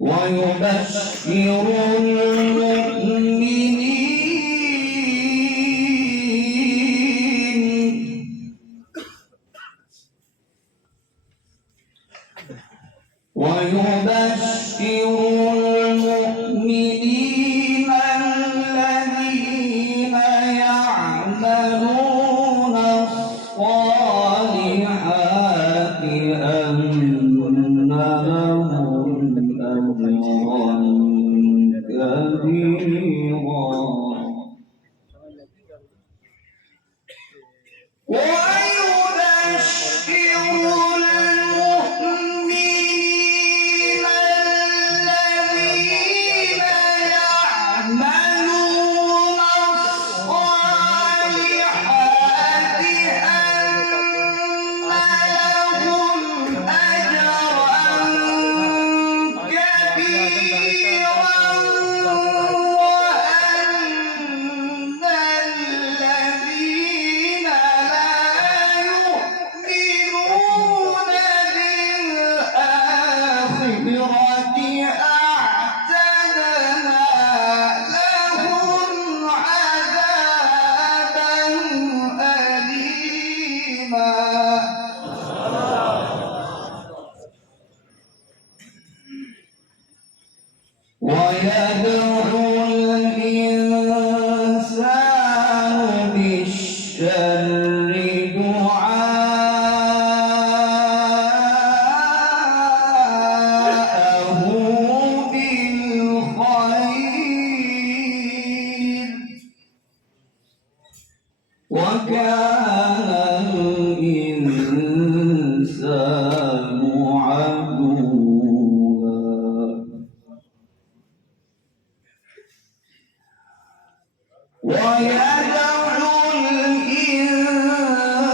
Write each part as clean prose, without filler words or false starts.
ويبشر المؤمنين الذين يعملون الصالحات أن لهم أجرا كبيرا ويدعو الإنسان بالشر دعاءه بالخير وكان الإنسان ويدعو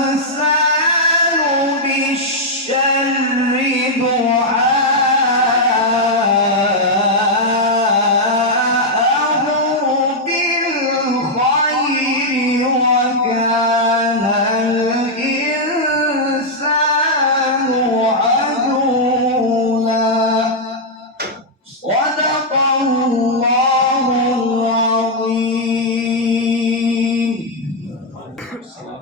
الإنسان بالشر دعاءه بالخير وكان الإنسان عجولا صدق الله العظيم.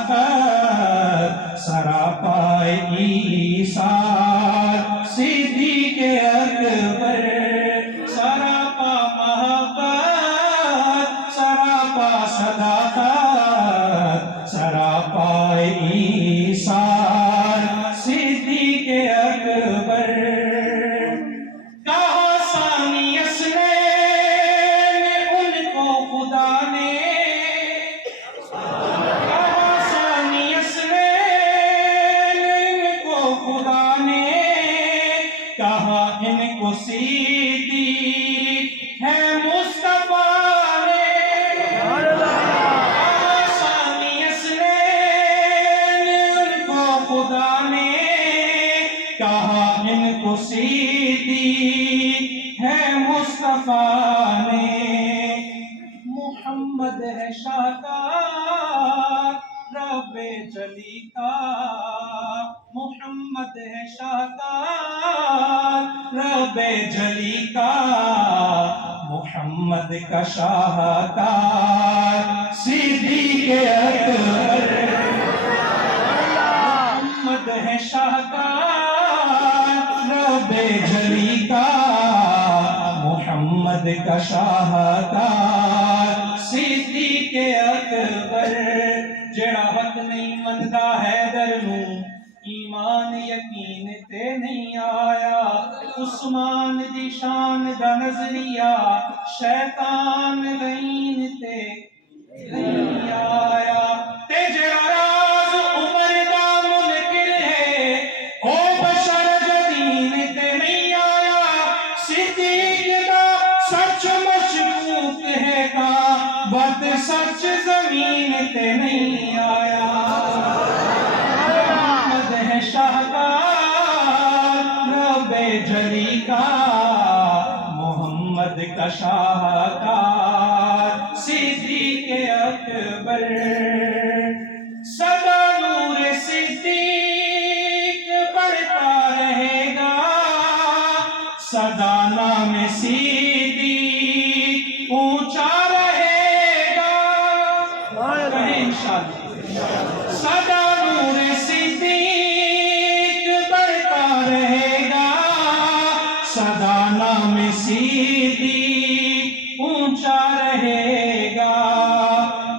صداقت سراپائے ایثار صدیق اکبر سراپا محبت سراپا صداقت سراپائے ایثار صدیق اکبر کہا ثانی اثنین ان کو خدا نے کہا ثانی اثنین ان کو خدا نے کہا ان کو صدیق ہے مصطفیٰ نے کہا ثانی اثنین ان کو خدا نے کہا ان کو صدیق ہے مصطفیٰ نے محمد ہے شاہکار رب جلی کا محمد ہے شاہکار رب جلی کا محمد کا شاہکار صدیق اکبر محمد ہے شاہکار رب جلی کا محمد کا شاہکار صدیق اکبر جڑا حق نہیں مندا حیدر نوں ایمان یقین تے نہیں آیا عثمان دی شان دا نظریہ شیطان لین تے نہیں آیا تے جڑا راز عمر دا منکر ہے او بشر جدین تے نہیں آیا صدیق دا سچ مشکوک ہے گا بد سچ زمین تے نہیں آیا محمد ہے شاہکار رب جلی کا محمد کا شاہکار صدیق اکبر سدا نور صدیق بڑھتا رہے گا سدا نام صدیق اونچا رہے گا کہیں انشاءاللہ سدا نور صدیق بڑھتا رہے گا سدا نام صدیق اونچا رہے گا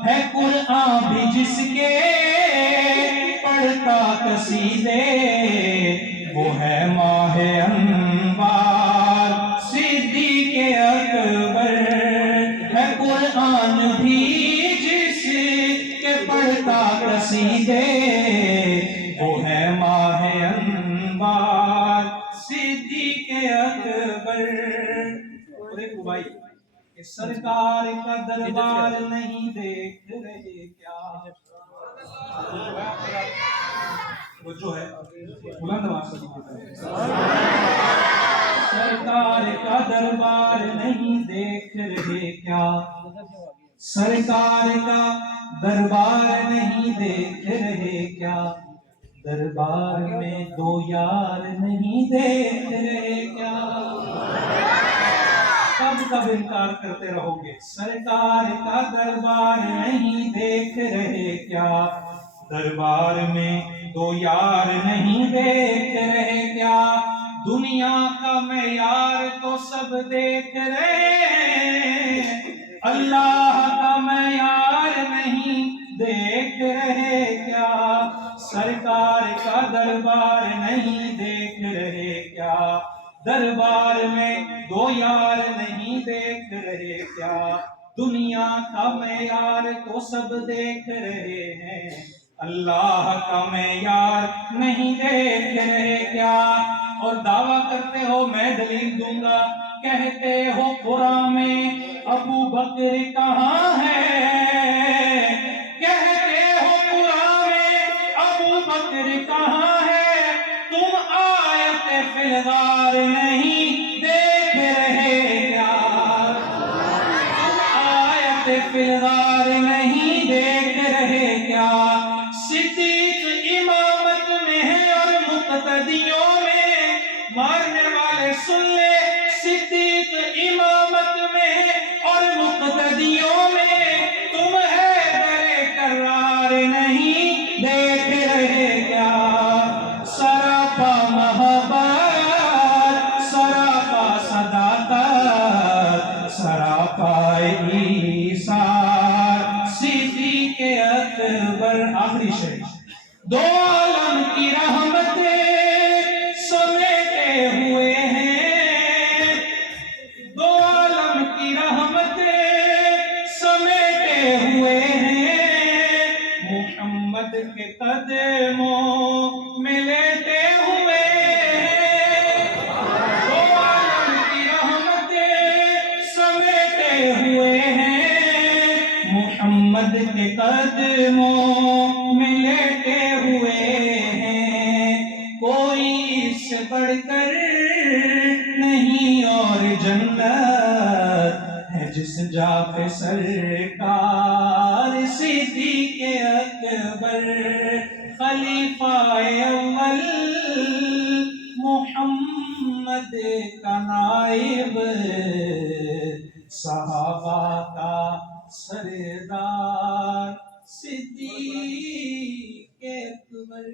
ہے قرآن بھی جس کے پڑھتا قصیدے وہ ہے ماہ انوار صدیق اکبر ہے قرآن بھی جس کے پڑھتا قصیدے وہ ہے ماہ انوار صدیق اکبر دیکھو بھائی کہ سرکار کا دربار نہیں دیکھ رہے کیا وہ جو ہے بلند آواز سے سرکار کا دربار نہیں دیکھ رہے کیا سرکار کا دربار نہیں دیکھ رہے کیا دربار میں دو یار نہیں دیکھ رہے کیا کب کب انکار کرتے رہو گے سرکار کا دربار نہیں دیکھ رہے کیا دربار میں دو یار نہیں دیکھ رہے کیا دنیا کا معیار تو سب دیکھ رہے ہیں اللہ کا معیار نہیں دیکھ رہے کیا سرکار کا دربار نہیں دیکھ رہے کیا دربار میں دو یار نہیں دیکھ رہے کیا دنیا کا معیار تو سب دیکھ رہے ہیں اللہ کا معیار نہیں دیکھ رہے کیا اور دعویٰ کرتے ہو میں دلیل دوں گا کہتے ہو قرآن میں ابو بکر کہاں ہے کہتے ہو قرآن میں ابو بکر کہاں ہے تم آیت فی الغار نہیں دیکھ رہے کیا تم آیت فی الغار نہیں دیکھ رہے کیا صدیق امامت میں ہے اور مقتدیوں میں مارنے والے سن لے صدیق امامت میں ہے اور مقتدیوں میں تم ہے در کرار نہیں پر آخری شعر دو عالم کی رحمتیں سمیٹے ہوئے ہیں دو عالم کی رحمتیں سمیٹے ہوئے ہیں محمد کے قدموں میں لیٹے ہوئے ہیں دو عالم کی رحمتیں سمیٹے ہوئے ہیں محمد کے قدموں میں لیٹے ہوئے ہیں کوئی اس سے بڑھ کر نہیں اور جنت ہے جس جا پہ سرکار صدیق اکبر خلیفہ اول محمد کا نائب صحابہ کا سردار صدیق اکبر